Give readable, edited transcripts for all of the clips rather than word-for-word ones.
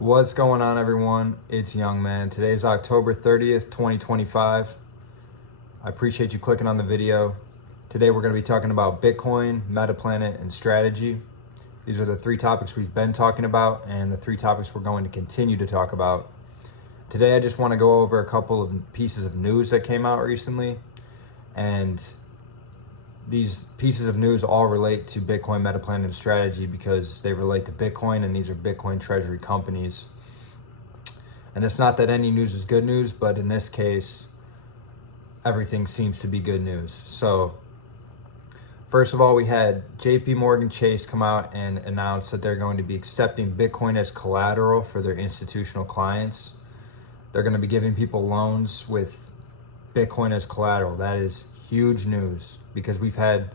What's going on, everyone? It's Young Man. Today's October 30th, 2025. I appreciate you clicking on the video. Today we're going to be talking about Bitcoin, Metaplanet, and strategy. These are the three topics we've been talking about and the three topics we're going to continue to talk about. Today I just want to go over a couple of pieces of news that came out recently, and these pieces of news all relate to Bitcoin, Metaplanet, and strategy because they relate to Bitcoin, and these are Bitcoin treasury companies. And it's not that any news is good news, but in this case, everything seems to be good news. So first of all, we had JP Morgan Chase come out and announce that they're going to be accepting Bitcoin as collateral for their institutional clients. They're going to be giving people loans with Bitcoin as collateral. That is huge news because we've had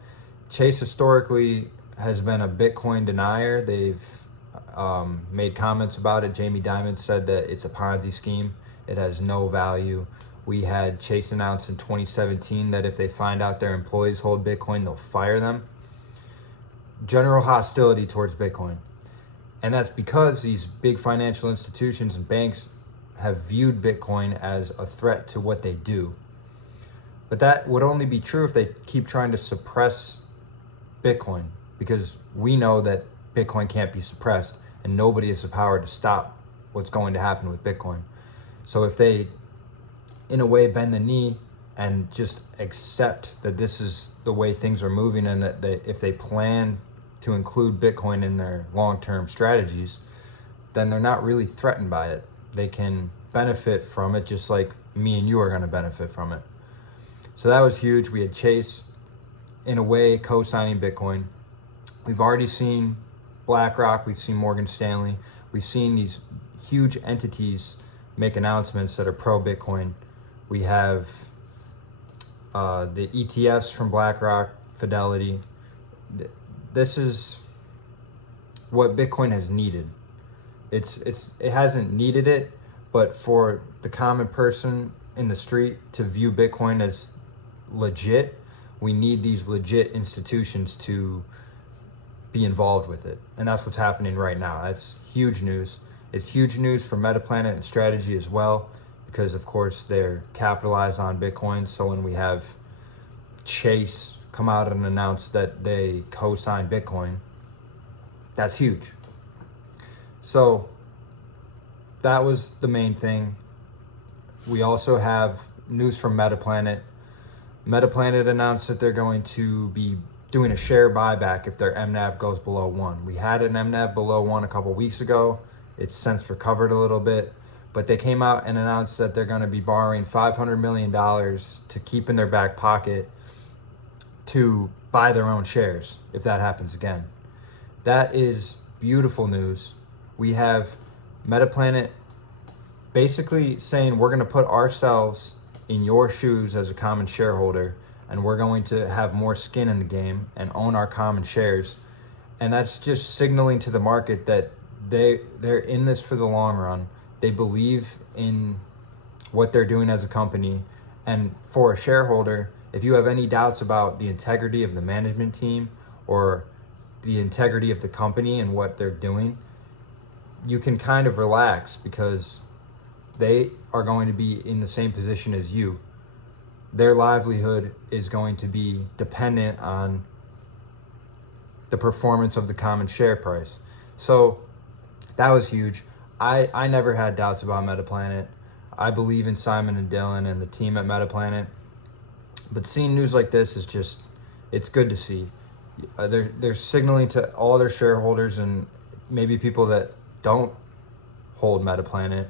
Chase historically has been a Bitcoin denier. They've made comments about it. Jamie Dimon said that it's a Ponzi scheme. It has no value. We had Chase announce in 2017 that if they find out their employees hold Bitcoin, they'll fire them. General hostility towards Bitcoin. And that's because these big financial institutions and banks have viewed Bitcoin as a threat to what they do. But that would only be true if they keep trying to suppress Bitcoin, because we know that Bitcoin can't be suppressed and nobody has the power to stop what's going to happen with Bitcoin. So if they, in a way, bend the knee and just accept that this is the way things are moving, and that if they plan to include Bitcoin in their long-term strategies, then they're not really threatened by it. They can benefit from it just like me and you are going to benefit from it. So that was huge. We had Chase, in a way, co-signing Bitcoin. We've already seen BlackRock, we've seen Morgan Stanley, we've seen these huge entities make announcements that are pro-Bitcoin. We have the ETFs from BlackRock, Fidelity. This is what Bitcoin has needed. It hasn't needed it, but for the common person in the street to view Bitcoin as legit, we need these legit institutions to be involved with it. And that's what's happening right now. That's huge news. It's huge news for Metaplanet and strategy as well, because of course they're capitalized on Bitcoin. So when we have Chase come out and announce that they co-sign Bitcoin, that's huge. So that was the main thing. We also have news from Metaplanet. Metaplanet announced that they're going to be doing a share buyback if their MNAV goes below 1. We had an MNAV below 1 a couple weeks ago. It's since recovered a little bit, but they came out and announced that they're going to be borrowing $500 million to keep in their back pocket to buy their own shares if that happens again. That is beautiful news. We have Metaplanet basically saying we're going to put ourselves in your shoes as a common shareholder, and we're going to have more skin in the game and own our common shares. And that's just signaling to the market that they're in this for the long run. They believe in what they're doing as a company. And for a shareholder, if you have any doubts about the integrity of the management team or the integrity of the company and what they're doing, you can kind of relax, because they are going to be in the same position as you. Their livelihood is going to be dependent on the performance of the common share price. So that was huge. I never had doubts about Metaplanet. I believe in Simon and Dylan and the team at Metaplanet. But seeing news like this is just, it's good to see. They're signaling to all their shareholders and maybe people that don't hold Metaplanet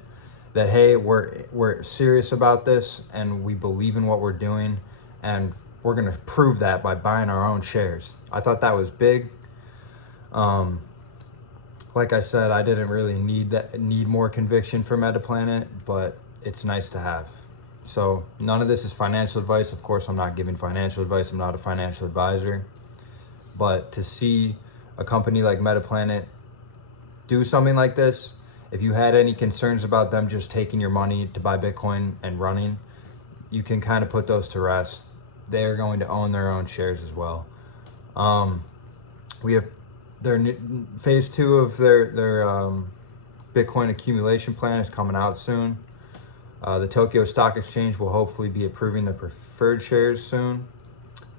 that, hey, we're serious about this and we believe in what we're doing, and we're going to prove that by buying our own shares. I thought that was big. Like I said, I didn't really need more conviction for Metaplanet, but it's nice to have. So none of this is financial advice. Of course, I'm not giving financial advice. I'm not a financial advisor. But to see a company like Metaplanet do something like this, if you had any concerns about them just taking your money to buy Bitcoin and running, you can kind of put those to rest. They're going to own their own shares as well. We have their phase 2 of their Bitcoin accumulation plan is coming out soon. The Tokyo Stock Exchange will hopefully be approving the preferred shares soon.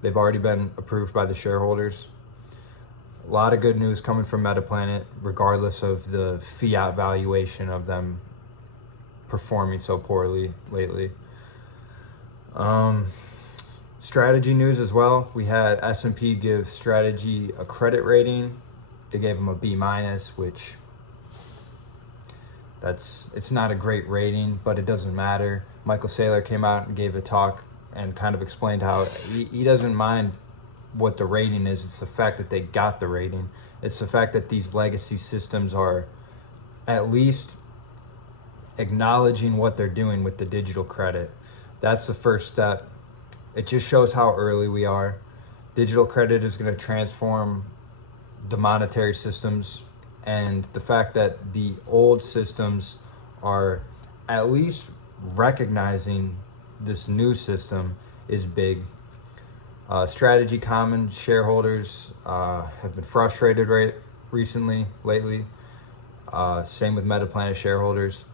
They've already been approved by the shareholders. A lot of good news coming from Metaplanet, regardless of the fiat valuation of them performing so poorly lately. Strategy news as well. We had S&P give Strategy a credit rating. They gave them a B-, which it's not a great rating, but it doesn't matter. Michael Saylor came out and gave a talk and kind of explained how he doesn't mind what the rating is. It's the fact that they got the rating. It's the fact that these legacy systems are at least acknowledging what they're doing with the digital credit. That's the first step. It just shows how early we are. Digital credit is going to transform the monetary systems, and the fact that the old systems are at least recognizing this new system is big. Strategy common shareholders have been frustrated lately. Same with Metaplanet shareholders.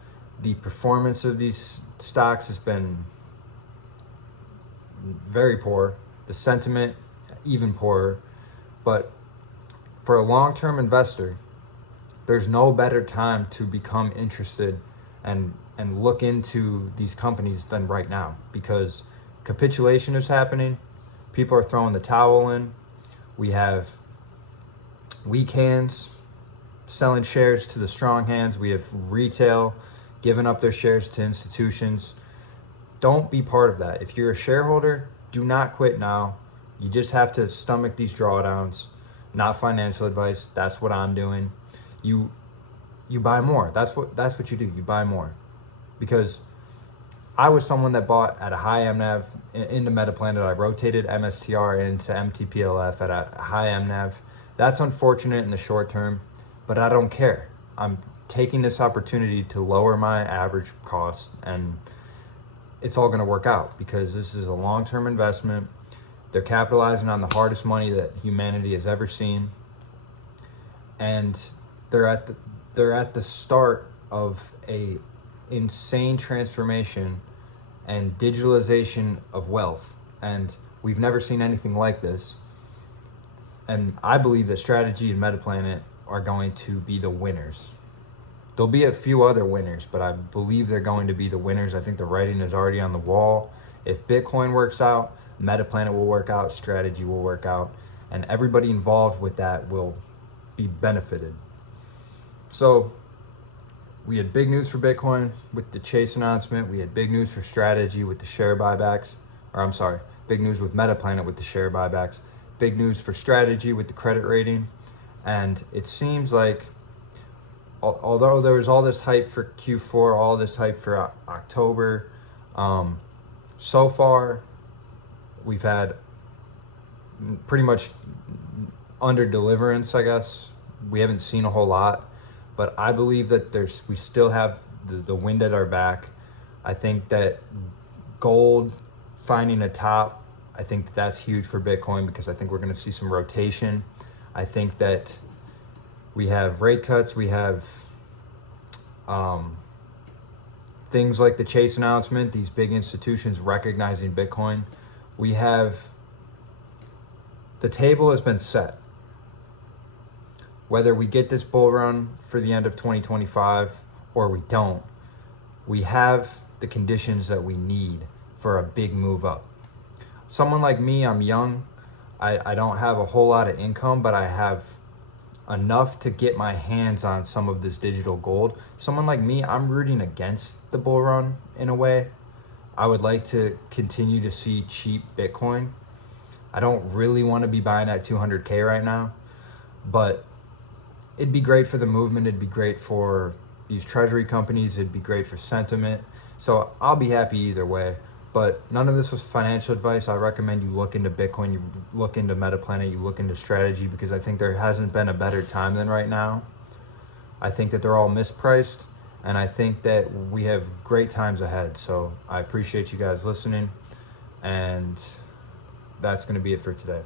The performance of these stocks has been very poor. The sentiment even poorer. But for a long-term investor, there's no better time to become interested and look into these companies than right now, because capitulation is happening. People are throwing the towel in. We have weak hands selling shares to the strong hands. We have retail giving up their shares to institutions. Don't be part of that. If you're a shareholder, do not quit now. You just have to stomach these drawdowns. Not financial advice. That's what I'm doing. You buy more. That's what you do. You buy more. Because I was someone that bought at a high MNAV into Metaplanet. I rotated MSTR into MTPLF at a high MNAV. That's unfortunate in the short term, but I don't care. I'm taking this opportunity to lower my average cost, and it's all going to work out because this is a long-term investment. They're capitalizing on the hardest money that humanity has ever seen, and they're at the start of a insane transformation and digitalization of wealth, and we've never seen anything like this. And I believe that Strategy and Metaplanet are going to be the winners. There'll be a few other winners, but I believe they're going to be the winners. I think the writing is already on the wall. If Bitcoin works out, Metaplanet will work out, Strategy will work out, and everybody involved with that will be benefited. So we had big news for Bitcoin with the Chase announcement. We had big news for Strategy with the share buybacks. Big news with Metaplanet with the share buybacks. Big news for Strategy with the credit rating. And it seems like, although there was all this hype for Q4, all this hype for October, so far we've had pretty much under deliverance, I guess. We haven't seen a whole lot, but I believe that we still have the wind at our back. I think that gold finding a top, I think that's huge for Bitcoin, because I think we're going to see some rotation. I think that we have rate cuts, we have things like the Chase announcement, these big institutions recognizing Bitcoin. The table has been set. Whether we get this bull run for the end of 2025 or we don't, we have the conditions that we need for a big move up. Someone like me, I'm young. I don't have a whole lot of income, but I have enough to get my hands on some of this digital gold. Someone like me, I'm rooting against the bull run in a way. I would like to continue to see cheap Bitcoin. I don't really want to be buying at 200K right now, but it'd be great for the movement. It'd be great for these treasury companies. It'd be great for sentiment. So I'll be happy either way. But none of this was financial advice. I recommend you look into Bitcoin, you look into Metaplanet, you look into Strategy, because I think there hasn't been a better time than right now. I think that they're all mispriced, and I think that we have great times ahead. So I appreciate you guys listening, and that's going to be it for today.